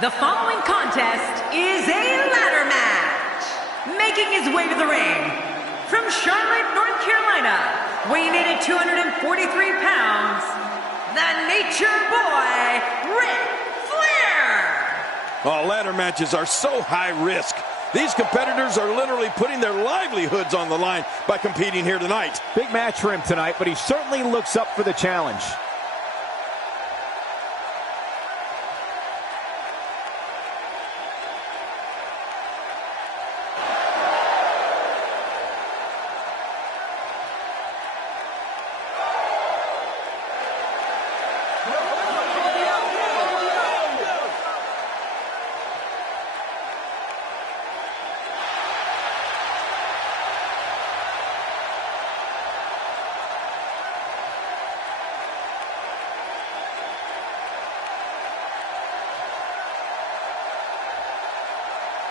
The following contest is a ladder match. Making his way to the ring from Charlotte, North Carolina, weighing in at 243 pounds, the Nature Boy, Ric Flair. Oh, ladder matches are so high risk. These competitors are literally putting their livelihoods on the line by competing here tonight. Big match for him tonight, but he certainly looks up for the challenge.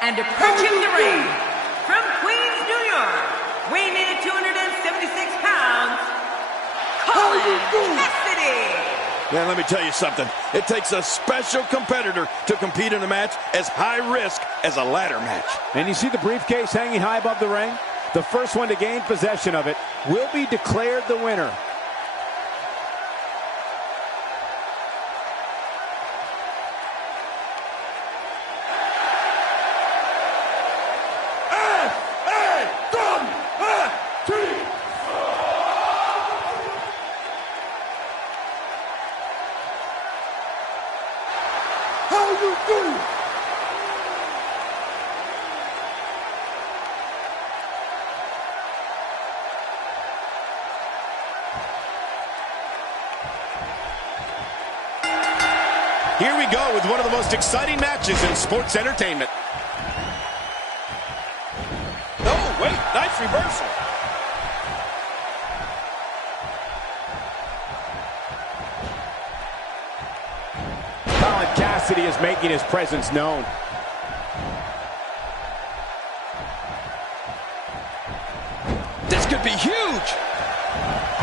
And approaching the ring from Queens, New York, weighing in at 276 pounds, Cassidy. Man, let me tell you something. It takes a special competitor to compete in a match as high risk as a ladder match. And you see the briefcase hanging high above the ring? The first one to gain possession of it will be declared the winner. Here we go with one of the most exciting matches in sports entertainment. Oh, wait, nice reversal. Cassidy is making his presence known. This could be huge.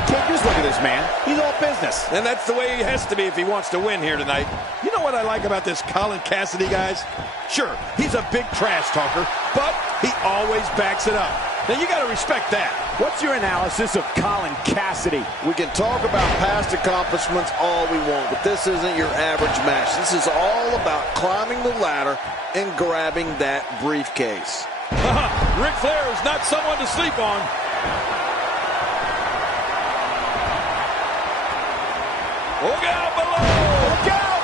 Take just look at this man. He's all business. And that's the way he has to be if he wants to win here tonight. You know what I like about this Colin Cassidy, guys? Sure, he's a big trash talker, but he always backs it up. Now, you got to respect that. What's your analysis of Colin Cassidy? We can talk about past accomplishments all we want, but this isn't your average match. This is all about climbing the ladder and grabbing that briefcase. Ric Flair is not someone to sleep on. Look out below! Look out!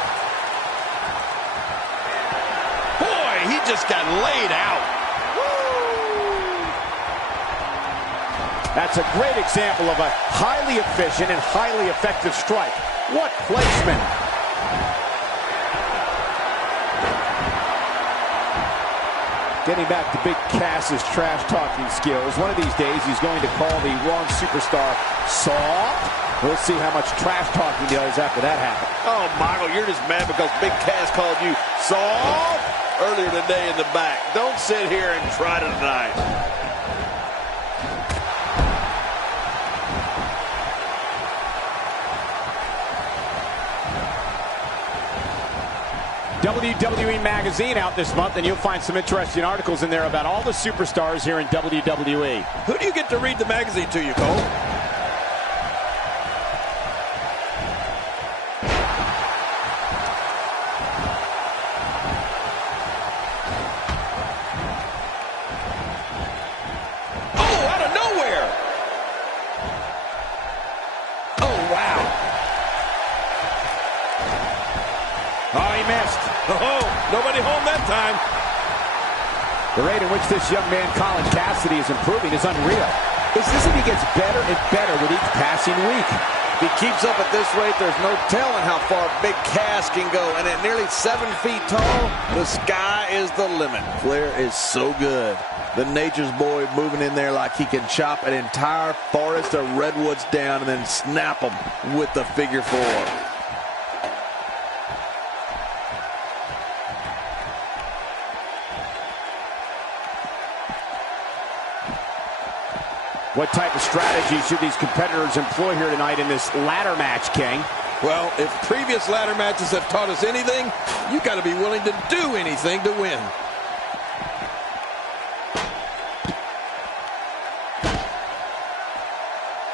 Boy, he just got laid out. That's a great example of a highly efficient and highly effective strike. What placement! Getting back to Big Cass's trash-talking skills. One of these days, he's going to call the wrong superstar soft. We'll see how much trash-talking he does after that happens. Oh, Michael, you're just mad because Big Cass called you soft earlier today in the back. Don't sit here and try to deny it. WWE Magazine out this month, and you'll find some interesting articles in there about all the superstars here in WWE. Who do you get to read the magazine to you, Cole? Oh, out of nowhere! Oh, wow. Oh, he missed. Oh, nobody home that time. The rate in which this young man, Colin Cassidy, is improving is unreal. It's as if he gets better and better with each passing week. If he keeps up at this rate, there's no telling how far Big Cass can go. And at nearly 7 feet tall, the sky is the limit. Flair is so good. The Nature's Boy moving in there like he can chop an entire forest of redwoods down and then snap them with the figure four. What type of strategy should these competitors employ here tonight in this ladder match, King? Well, if previous ladder matches have taught us anything, you got to be willing to do anything to win.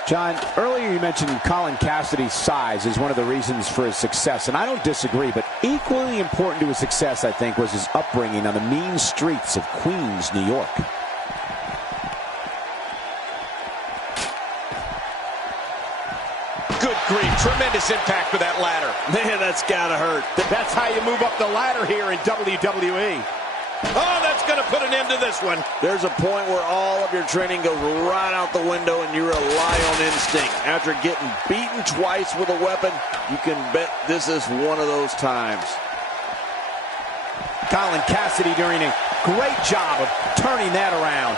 John, earlier you mentioned Colin Cassidy's size is one of the reasons for his success, and I don't disagree, but equally important to his success, I think, was his upbringing on the mean streets of Queens, New York. Good grief, tremendous impact with that ladder. Man, that's gotta hurt. That's how you move up the ladder here in WWE. Oh, that's going to put an end to this one. There's a point where all of your training goes right out the window and you rely on instinct. After getting beaten twice with a weapon, you can bet this is one of those times. Colin Cassidy doing a great job of turning that around.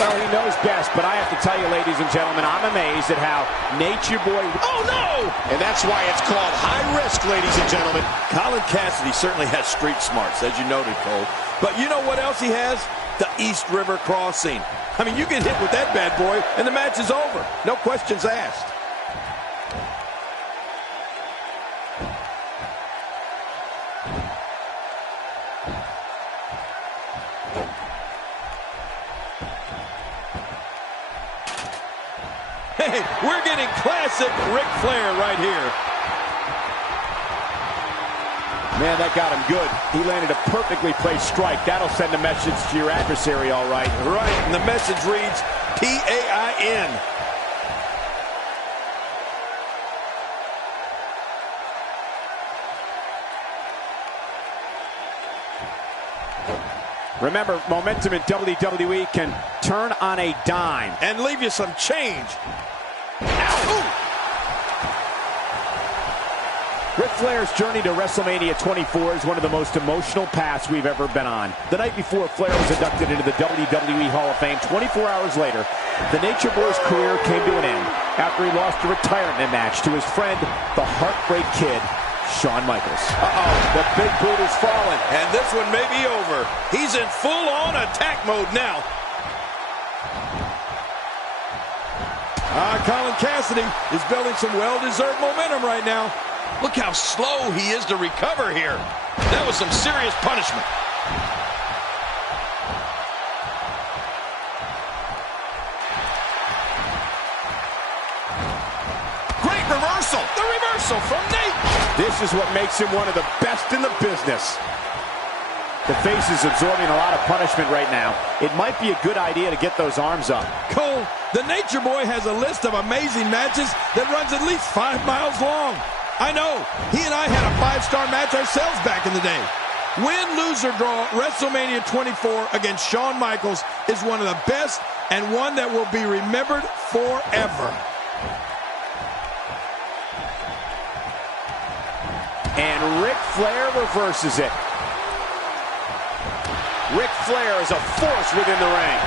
Well, he knows best, but I have to tell you, ladies and gentlemen, I'm amazed at how Nature Boy... Oh, no! And that's why it's called high risk, ladies and gentlemen. Colin Cassidy certainly has street smarts, as you noted, Cole. But you know what else he has? The East River Crossing. I mean, you get hit with that bad boy, and the match is over. No questions asked. Hey, we're getting classic Ric Flair right here. Man, that got him good. He landed a perfectly placed strike. That'll send a message to your adversary, all right. Right, and the message reads P-A-I-N. Remember, momentum in WWE can turn on a dime. And leave you some change. Ric Flair's journey to WrestleMania 24 is one of the most emotional paths we've ever been on. The night before Flair was inducted into the WWE Hall of Fame, 24 hours later, the Nature Boy's career came to an end after he lost a retirement match to his friend, the Heartbreak Kid, Shawn Michaels. The big boot is falling, and this one may be over. He's in full-on attack mode now. Colin Cassidy is building some well-deserved momentum right now. Look how slow he is to recover here. That was some serious punishment. Great reversal. The reversal from Nate. This is what makes him one of the best in the business. The face is absorbing a lot of punishment right now. It might be a good idea to get those arms up. Cole, the Nature Boy has a list of amazing matches that runs at least 5 miles long. I know. He and I had a 5-star match ourselves back in the day. Win, lose, or draw, WrestleMania 24 against Shawn Michaels is one of the best and one that will be remembered forever. And Ric Flair reverses it. Ric Flair is a force within the ring.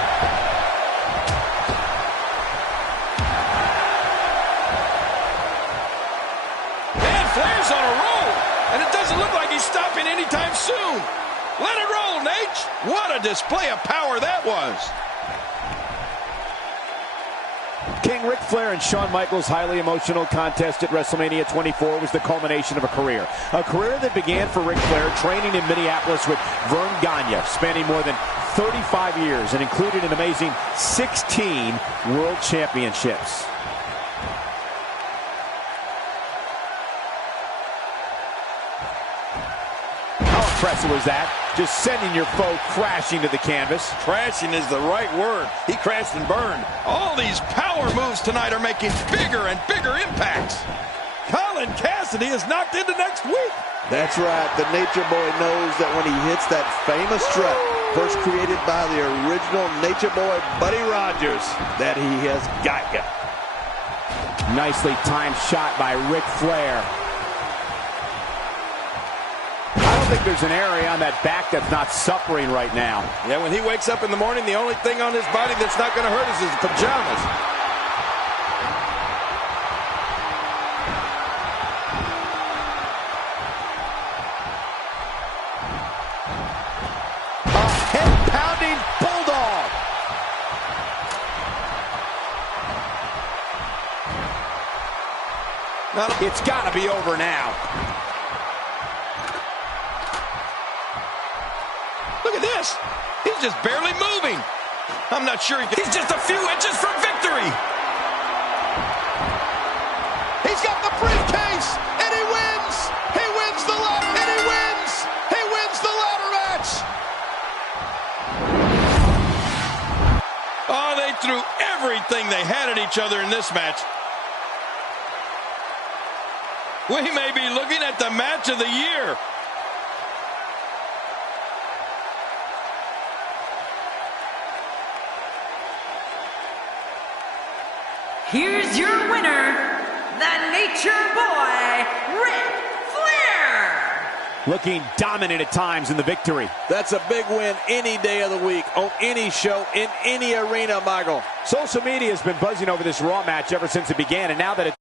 Man, Flair's on a roll, and it doesn't look like he's stopping anytime soon. Let it roll, Nate. What a display of power that was. King Ric Flair and Shawn Michaels' highly emotional contest at WrestleMania 24 was the culmination of a career. A career that began for Ric Flair training in Minneapolis with Vern Gagne, spanning more than 35 years and included an amazing 16 world championships. How impressive was that? Just sending your foe crashing to the canvas. Crashing is the right word. He crashed and burned. All these power moves tonight are making bigger and bigger impacts. Colin Cassidy is knocked into next week. That's right. The Nature Boy knows that when he hits that famous strut, first created by the original Nature Boy, Buddy Rogers, that he has got you. Nicely timed shot by Ric Flair. I don't think there's an area on that back that's not suffering right now. Yeah, when he wakes up in the morning, the only thing on his body that's not going to hurt is his pajamas. A head-pounding bulldog. It's got to be over now. Look at this. He's just barely moving. I'm not sure he's just a few inches from victory. He's got the briefcase, and he wins. He wins the ladder, and he wins. He wins the ladder match. Oh, they threw everything they had at each other in this match. We may be looking at the match of the year. Here's your winner, the Nature Boy, Ric Flair. Looking dominant at times in the victory. That's a big win any day of the week, on any show, in any arena, Michael. Social media has been buzzing over this Raw match ever since it began, and now that it's